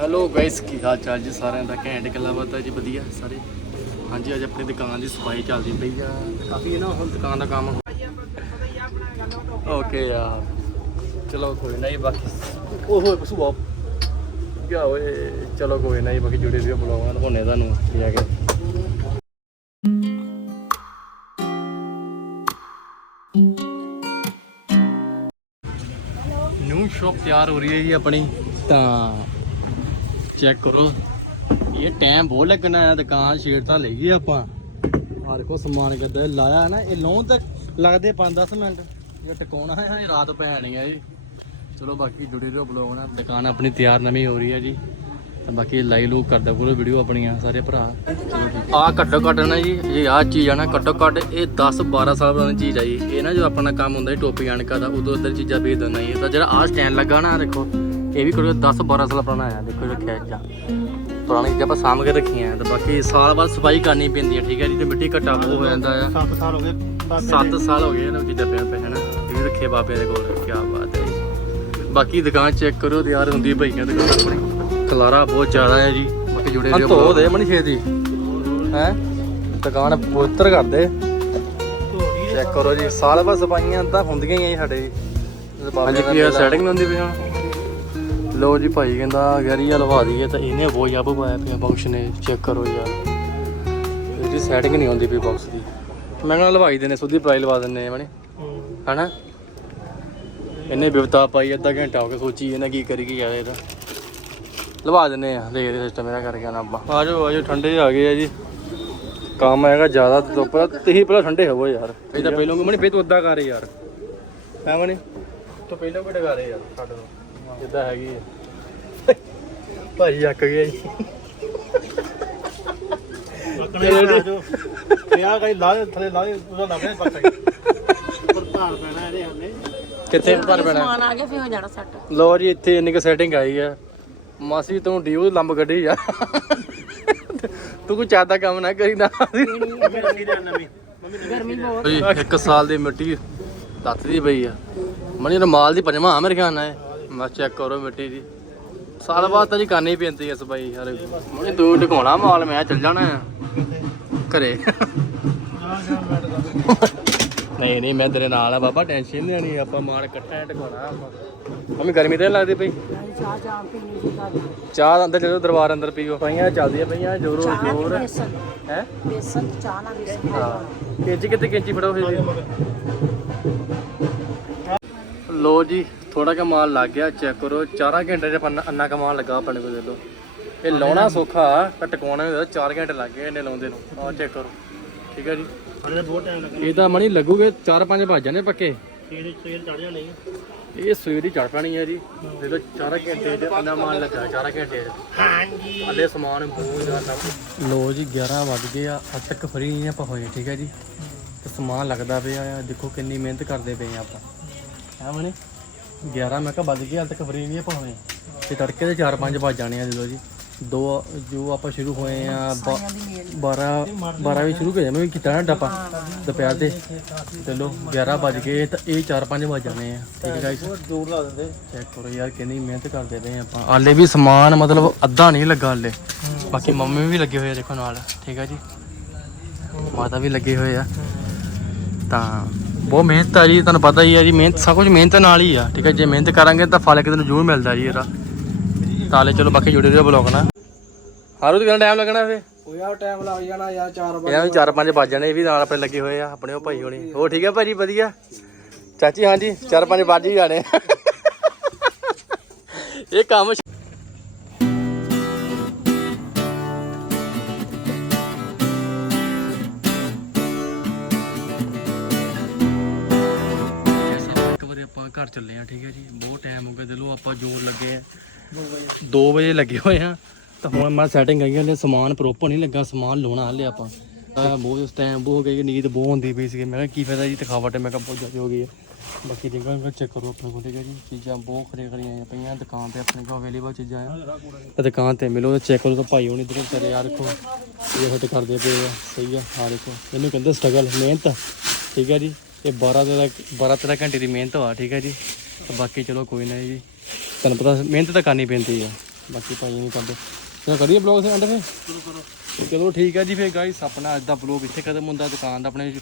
Hello guys, ਕੀ ਹਾਲ ਚਾਲ ਜੀ ਸਾਰਿਆਂ ਦਾ? ਘੈਂਟ ਗੱਲਾਂ ਬਾਤਾਂ ਜੀ, ਵਧੀਆ ਸਾਰੇ। ਹਾਂਜੀ, ਅੱਜ ਆਪਣੀ ਦੁਕਾਨ ਦੀ ਸਫ਼ਾਈ ਚੱਲਦੀ ਪਈ ਆ। ਕਾਫੀ ਨਾ, ਹੁਣ ਦੁਕਾਨ ਦਾ ਕੰਮ ਓਕੇ ਯਾਰ ਚਲੋ ਕੋਈ ਨਹੀਂ ਬਾਕੀ ਉਹ ਹੋਏ ਪਸੂ ਆ ਕਿਆ ਓਏ? ਚਲੋ ਕੋਈ ਨਹੀਂ ਬਾਕੀ ਜੁੜੇ ਰਹੋ ਬੁਲਾਵਾਂ ਦਿਖਾਉਣੇ ਤੁਹਾਨੂੰ ਜਾ ਕੇ। ਨਿਊ ਸ਼ਾਪ ਤਿਆਰ ਹੋ ਰਹੀ ਹੈ ਜੀ ਆਪਣੀ। ਤਾਂ ਚੈੱਕ ਕਰੋ। ਇਹ ਟਾਈਮ ਬਹੁਤ ਲੱਗਣਾ ਹੈ ਦੁਕਾਨ ਸ਼ੇਰ ਤਾਂ ਲਈ ਆਪਾਂ। ਹਰ ਕੋ ਸਮਾਨ ਕਿੱਦਾਂ ਲਾਇਆ ਨਾ, ਇਹ ਲਾਉਣ ਤੱਕ ਲੱਗਦੇ 5-10 ਮਿੰਟ। ਇਹ ਟਿਕਾਉਣਾ ਹੈ, ਇਹ ਰਾਤ ਪੈਣੀ ਹੈ ਜੀ ਚਲੋ ਬਾਕੀ ਜੁੜੇ ਰਹੋ ਬਲੌਗ ਨਾਲ। ਦੁਕਾਨ ਆਪਣੀ ਤਿਆਰ ਨਵੀਂ ਹੋ ਰਹੀ ਹੈ ਜੀ। ਤਾਂ ਬਾਕੀ ਲਾਈ ਲੂਕ ਕਰਦਾ ਪੂਰਾ ਵੀਡੀਓ ਆਪਣੀਆਂ ਸਾਰੇ ਭਰਾ। ਆ ਘੱਟੋ ਘੱਟ ਨਾ ਜੀ, ਜੇ ਆਹ ਚੀਜ਼ ਆ ਨਾ, ਘੱਟੋ ਘੱਟ ਇਹ 10 12 ਸਾਲ ਪੁਰਾਣੀ ਚੀਜ਼ ਆ ਜੀ। ਇਹ ਨਾ ਜੋ ਆਪਣਾ ਕੰਮ ਹੁੰਦਾ ਸੀ ਟੋਪੀ ਅਣਕਾ ਦਾ, ਉਦੋਂ ਉਧਰ ਚੀਜ਼ਾਂ ਵੇਚ ਦਿੰਦਾ ਜੀ। ਤਾਂ ਜਿਹੜਾ ਆਹ ਸਟੈਂਡ ਲੱਗਾ ਨਾ ਦੇਖੋ। ਇਹ ਵੀ ਕਰੋ 10 12 ਸਾਲ ਪੁਰਾਣਾ ਆ ਦੇਖੋ ਰੱਖਿਆ ਇੱਜਾ ਪੁਰਾਣੀ ਚੀਜ਼ਾਂ ਆਪਾਂ ਸਾਂਭ ਕੇ ਰੱਖੀਆਂ ਤੇ ਬਾਕੀ ਸਾਲ ਬਾਅਦ ਸਫ਼ਾਈ ਕਰਨੀ ਪੈਂਦੀ ਹੈ ਠੀਕ ਹੈ ਜੀ? ਤੇ ਮਿੱਟੀ ਘਟਾ ਹੋ ਜਾਂਦਾ ਆ। 7 ਸਾਲ ਹੋ ਗਏ ਬਾਬੇ 7 ਸਾਲ ਹੋ ਗਏ ਇਹਨਾਂ ਚੀਜ਼ਾਂ ਪਿਆ ਪਿਆ ਹਨਾ? ਇਹ ਵੀ ਰੱਖੇ ਬਾਬੇ ਦੇ ਕੋਲ ਕੀ ਬਾਤ ਹੈ ਜੀ। ਬਾਕੀ ਦੁਕਾਨ ਚੈੱਕ ਕਰੋ ਤੇ ਯਾਰ ਹੁੰਦੀ ਹੈ ਭਈਆਂ ਦੁਕਾਨ ਆਪਣੀ। ਖਲਾਰਾ ਬਹੁਤ ਜ਼ਿਆਦਾ ਹੈ ਜੀ। ਬਾਕੀ ਜੁੜੇ ਰਹੋ ਧੋ ਦੇ ਮਣੀ ਛੇਤੀ। ਹੈ? ਦੁਕਾਨ ਪਵਿੱਤਰ ਕਰਦੇ। ਚੈੱਕ ਕਰੋ ਜੀ ਸਾਲ ਬਾਅਦ ਸਫਾਈਆਂ ਤਾਂ ਹੁੰਦੀਆਂ ਹੀ ਆ ਜੀ ਸਾਡੇ। ਜੀ ਹਾਂਜੀ ਕੀ ਸੈਟਿੰਗ ਹੁੰਦੀ ਪਈ ਹੁਣ ਲੋ ਜੀ ਭਾਈ ਕਹਿੰਦਾ ਗੈਰੀਆ ਲਵਾ ਦਈਏ ਤਾਂ ਇਹਨੇ ਬਹੁਤ ਜੱਬ ਪਾਇਆ ਪਿਆ ਬਾਕਸ ਨੇ ਚੈੱਕ ਕਰੋ ਯਾਰ। ਇਹਦੀ ਸੈਟਿੰਗ ਨਹੀਂ ਹੁੰਦੀ ਪਈ ਬਾਕਸ ਦੀ। ਮੈਂ ਕਹਿੰਦਾ ਲਵਾਈ ਦੇਣੇ ਸਿੱਧੀ ਪ੍ਰਾਈਸ ਲਵਾ ਦਿੰਨੇ ਆ ਮਣੇ ਹਨਾ? ਇਹਨੇ ਬਿਵਤਾ ਪਾਈ ਅੱਧਾ ਘੰਟਾ ਹੋ ਗਿਆ ਸੋਚੀ ਇਹਨੇ ਕੀ ਕਰੀ ਕੀ ਯਾਰ ਇਹਦਾ ਲਵਾ ਦਿੰਨੇ ਆ ਦੇਖਦੇ ਸਿਸਟਮ ਇਹਦਾ ਕਰ ਗਿਆ ਨਾ ਆਪਾਂ ਆਜੋ ਆਜੋ ਠੰਡੇ ਆ ਗਏ ਆ ਜੀ। ਕੰਮ ਹੈਗਾ ਜ਼ਿਆਦਾ ਤੋਂ ਪਰ ਤੁਸੀਂ ਪਹਿਲਾਂ ਠੰਡੇ ਹੋਵੋ ਯਾਰ। ਇਹ ਤਾਂ ਪਹਿਲੋਂ ਮਣੀ ਫੇਰ ਤੂੰ ਅੱਧਾ ਕਰ ਯਾਰ। ਹੈ ਮਣੀ ਤੂੰ ਪਹਿਲੋਂ ਕਿਹੜਾ ਕਰ ਯਾਰ ਛੱਡ ਦੋ। ਜਿੱਦਾਂ ਹੈਗੀ ਹੈ ਭਾਈ ਅੱਕ ਗਿਆ ਜੀ। ਲਾ ਪਿਆ ਕਈ ਲਾ ਦੇ ਥੱਲੇ ਲਾ ਦੇ ਉਹਦਾ ਲੱਗ ਰਿਹਾ ਪੱਕਾ ਪਰ ਭਾਰ ਪੈਣਾ ਇਹਦੇ ਹੱਲੇ। ਕਿੱਥੇ ਪਰ ਪੈਣਾ? ਸਮਾਨ ਆ ਗਿਆ ਫਿਰ ਹੋ ਜਾਣਾ ਸੈੱਟ। ਲੋ ਜੀ ਇੱਥੇ ਇੰਨੀ ਕੁ ਸੈਟਿੰਗ ਆਈ ਹੈ ਮਾਸੀ ਤੂੰ ਡਿਊ ਲੰਬ ਕੱਢੀ ਆ। ਤੂੰ ਕੋਈ ਚਾਹਤਾ ਕੰਮ ਨਾ ਕਰੀ ਨਾ। ਰੱਖੀ ਦੇ ਨਵੀਂ ਗਰਮੀ ਬਹੁਤ। ਇੱਕ ਸਾਲ ਦੀ ਮਿੱਟੀ ਤੱਤਦੀ ਪਈ ਆ। ਮਣੀ ਰਮਾਲ ਦੀ ਪੰਜਵਾਂ ਆ ਮੇਰੇ ਖਿਆਲ ਨਾਲ ਇਹ। ਮੈਂ ਚੈੱਕ ਕਰੋ ਮਿੱਟੀ ਦੀ। ਸਾਲ ਬਾਅਦ ਤਾਂ ਜੀ ਕਰਨੀ ਪੈਂਦੀ ਐ ਸਬਾਈ ਹਰ ਮਣੀ ਤੂੰ ਢਕਾਉਣਾ ਮਾਲ ਮੈਂ ਚੱਲ ਜਾਣਾ। ਘਰੇ। ਨਹੀਂ ਨਹੀਂ ਮੈਂ ਤੇਰੇ ਨਾਲ ਆ ਬਾਬਾ ਟੈਨਸ਼ਨ ਨਹੀਂ ਲੈਣੀ ਆਪਾਂ ਮਾਲ ਇਕੱਠਾ ਢਕਾਉਣਾ ਆਪਾਂ। ਮੰਮੀ ਗਰਮੀ ਤੇ ਨੀ ਲੱਗਦੀ ਪਈ? ਚਾਹ ਚਾਹ ਪੀਣੀ ਸੀ ਸਾਡੀ ਚਾਹ ਅੰਦਰ ਜਦੋਂ ਦਰਬਾਰ ਅੰਦਰ ਪੀਓ। ਪਈਆਂ ਚੱਲਦੀਆਂ ਪਈਆਂ ਜੋਰੋ ਚਾਹ ਜੋਰ। ਬੇਸਨ। ਹੈ? ਬੇਸਨ ਚਾਹ ਨਾਲ ਬੇਸਨ ਹਾਂ। ਕੇਜੀ ਕਿਤੇ ਕੇਜੀ ਫੜੋ ਹੋਏ ਲੋ ਜੀ ਥੋੜਾ ਜਿਹਾ ਮਾਲ ਲੱਗ ਗਿਆ ਚੈੱਕ ਕਰੋ 4 ਘੰਟੇ ਚ ਅੰਨਾ ਕ ਮਾਲ ਲੱਗਾ ਆਪਣੇ ਕੋਲ ਦੇ ਲੋ ਇਹ ਲਾਉਣਾ ਸੌਖਾ ਤਾਂ ਟਿਕਾਉਣਾ ਵੀ 4 ਘੰਟੇ ਲੱਗ ਗਏ ਇਹਨੇ ਲਾਉਂਦੇ ਨੂੰ। ਆਹ ਚੈੱਕ ਕਰੋ ਠੀਕ ਹੈ ਜੀ? ਹਲੇ ਬਹੁਤ ਟਾਈਮ ਲੱਗਣਾ। ਇਹ ਤਾਂ ਮਣੀ ਲੱਗੂਗੇ 4-5 ਭੱਜ ਜਾਣੇ ਪੱਕੇ। ਸਵੇਰ ਚੜ ਜਾਣੀ ਇਹ ਸਵੇਰ ਹੀ ਚੜ ਪੈਣੀ ਹੈ ਜੀ। ਦੇਖੋ 4 ਘੰਟੇ ਚ ਅੰਨਾ ਮਾਲ ਲੱਗਾ 4 ਘੰਟੇ ਹਾਂਜੀ। ਹਲੇ ਸਮਾਨ ਬਹੁਤ ਜ਼ਿਆਦਾ ਲੋ ਜੀ 11 ਵੱਜ ਗਏ ਆ ਅੱਜ ਤੱਕ ਫਰੀ ਨਹੀਂ ਆਪਾਂ ਹੋਏ ਠੀਕ ਹੈ ਜੀ? ਤੇ ਸਮਾਨ ਲੱਗਦਾ ਪਿਆ ਆ ਦੇਖੋ ਕਿੰਨੀ ਮਿਹਨਤ ਕਰਦੇ ਪਏ ਆ ਆਪਾਂ। ਹੈ ਮਨੇ 11 ਮੈਂ ਕਿਹਾ ਵੱਜ ਗਏ ਤੱਕ ਫਰੀ ਨਹੀਂ ਹੋਏ ਤੇ ਤੜਕੇ ਦੇ 4-5 ਵੱਜ ਜਾਣੇ ਆ ਜਦੋਂ ਜੀ। ਦੋ ਜੋ ਆਪਾਂ ਸ਼ੁਰੂ ਹੋਏ ਆ 12 12 ਵੀ ਸ਼ੁਰੂ ਹੋ ਜਾਵੇਂ ਕੀਤਾ ਨਾ ਡੱਪਾ ਦੁਪਹਿਰ ਦੇ। ਚਲੋ 11 ਵੱਜ ਗਏ ਤਾਂ ਇਹ 4-5 ਵੱਜ ਜਾਣੇ ਆ। ਠੀਕ ਹੈ ਗਾਇਸ ਦੂਰ ਲਾ ਦਿੰਦੇ। ਚੈੱਕ ਕਰੋ ਯਾਰ ਕਿੰਨੀ ਮਿਹਨਤ ਕਰਦੇ ਪਏ ਆਪਾਂ। ਹਾਲੇ ਵੀ ਸਮਾਨ ਮਤਲਬ ਅੱਧਾ ਨਹੀਂ ਲੱਗਾ ਹਾਲੇ। ਬਾਕੀ ਮੰਮੀ ਵੀ ਲੱਗੇ ਹੋਏ ਆ ਦੇਖੋ ਨਾਲ। ਠੀਕ ਆ ਜੀ? ਮਾਤਾ ਵੀ ਲੱਗੇ ਹੋਏ ਆ। ਤਾਂ ਬਹੁਤ ਮਿਹਨਤ ਆ ਜੀ ਤੁਹਾਨੂੰ ਪਤਾ ਹੀ ਆ ਜੀ ਮਿਹਨਤ ਸਭ ਕੁਝ ਮਿਹਨਤ ਨਾਲ ਹੀ ਆ ਠੀਕ ਹੈ ਜੇ ਮਿਹਨਤ ਕਰਾਂਗੇ ਤਾਂ ਫਲ ਇੱਕ ਦਿਨ ਜ਼ਰੂਰ ਮਿਲਦਾ ਜੀ ਇਹਦਾ। ਤਾਲੇ ਚਲੋ ਬਾਕੀ ਜੁੜੇ ਰਹੋ ਬਲੌਗ ਨਾਲ। ਹਾਰੂ ਤੇ ਕਿੰਨਾ ਟਾਈਮ ਲੱਗਣਾ ਫੇ ਉਹ ਯਾਰ ਟਾਈਮ ਲੱਗ ਜਾਣਾ ਯਾਰ 4 ਇਹਨਾਂ ਵੀ 4-5 ਵੱਜ ਜਾਣੇ ਇਹ ਵੀ ਨਾਲ ਆਪਣੇ ਲੱਗੇ ਹੋਏ ਆ ਆਪਣੇ ਉਹ ਭਾਈ ਹੋਣੀ। ਹੋਰ ਠੀਕ ਆ ਭਾਜੀ ਵਧੀਆ? ਚਾਚੀ ਹਾਂਜੀ 4-5 ਵੱਜ ਹੀ ਜਾਣੇ। ਇਹ ਕੰਮ ਆਪਾਂ ਘਰ ਚੱਲੇ ਆ ਠੀਕ ਹੈ ਜੀ? ਬਹੁਤ ਟਾਈਮ ਹੋ ਗਿਆ ਦਿਲੋਂ ਆਪਾਂ ਜੋਰ ਲੱਗੇ ਆ। 2 ਵਜੇ। ਲੱਗੇ ਹੋਏ ਆ ਤਾਂ ਹੁਣ ਮੈਂ ਸੈਟਿੰਗ ਆਈ ਹਲੇ ਸਮਾਨ ਪ੍ਰੋਪਰ ਨਹੀਂ ਲੱਗਾ ਸਮਾਨ ਲਾਉਣਾ ਹਲੇ ਆਪਾਂ। ਆ ਬਹੁਤ ਉਸ ਟਾਈਮ ਬਹੁਤ ਹੋ ਗਈ ਨੀਂਦ ਬਹੁਤ ਹੁੰਦੀ ਪਈ ਸੀ ਮੈਂ ਕਿਹਾ ਕੀ ਫਾਇਦਾ ਜੀ ਥਕਾਵਟ ਮੈਂ ਕਿਹਾ ਬਹੁਤ ਜ਼ਿਆਦਾ ਹੋ ਗਈ ਹੈ। ਬਾਕੀ ਦੇਖਾਂਗਾ ਚੈੱਕ ਕਰੋ ਆਪਣੇ ਕੋਲ ਠੀਕ ਹੈ ਜੀ? ਚੀਜ਼ਾਂ ਬਹੁਤ ਖਰੀਆਂ ਖਰੀਆਂ ਆਈਆਂ ਪਈਆਂ ਦੁਕਾਨ ਤੇ ਆਪਣੇ ਕੋਲ ਅਵੇਲੇਬਲ ਚੀਜ਼ਾਂ ਆ। ਤੇ ਦੁਕਾਨ ਤੇ ਮਿਲੋ ਚੈੱਕ ਕਰੋ ਤਾਂ ਭਾਈ ਹੁਣ ਇਧਰ ਕਰੇ ਯਾਰ ਦੇਖੋ। ਇਹ ਹਟ ਕਰਦੇ ਪਏ ਆ ਸਹੀ ਆ ਹਾਂ ਦੇਖੋ। ਇਹਨੂੰ ਕਹਿੰਦੇ ਸਟਰਗਲ ਮਿਹਨਤ ਠੀਕ ਹੈ ਜੀ? ਇਹ 12 ਦਾ 12 13 ਘੰਟੇ ਦੀ ਮਿਹਨਤ ਆ, ਠੀਕ ਹੈ ਜੀ? ਤੇ ਬਾਕੀ ਚਲੋ ਕੋਈ ਨਾ ਜੀ। ਤੁਹਾਨੂੰ ਪਤਾ ਮਿਹਨਤ ਤਾਂ ਕਰਨੀ ਪੈਂਦੀ ਆ। ਬਾਕੀ ਭਾਈ ਨਹੀਂ ਕਰਦੇ ਚਲੋ ਕਰੀਏ ਬਲੌਗ ਸੇ ਐਂਡ ਫੇ ਚਲੋ ਠੀਕ ਹੈ ਜੀ ਫੇ ਗਾਇਸ ਆਪਣਾ ਅੱਜ ਦਾ ਬਲੌਗ ਇੱਥੇ ਖਤਮ ਹੁੰਦਾ। ਦੁਕਾਨ ਦਾ ਆਪਣੇ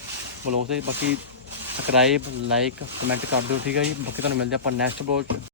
ਬਲੌਗ ਤੇ ਬਾਕੀ ਸਬਸਕ੍ਰਾਈਬ ਲਾਈਕ ਕਮੈਂਟ ਕਰ ਦਿਓ, ਠੀਕ ਹੈ ਜੀ? ਬਾਕੀ ਤੁਹਾਨੂੰ ਮਿਲਦੇ ਆਪਾਂ ਨੈਕਸਟ ਬਲੌਗ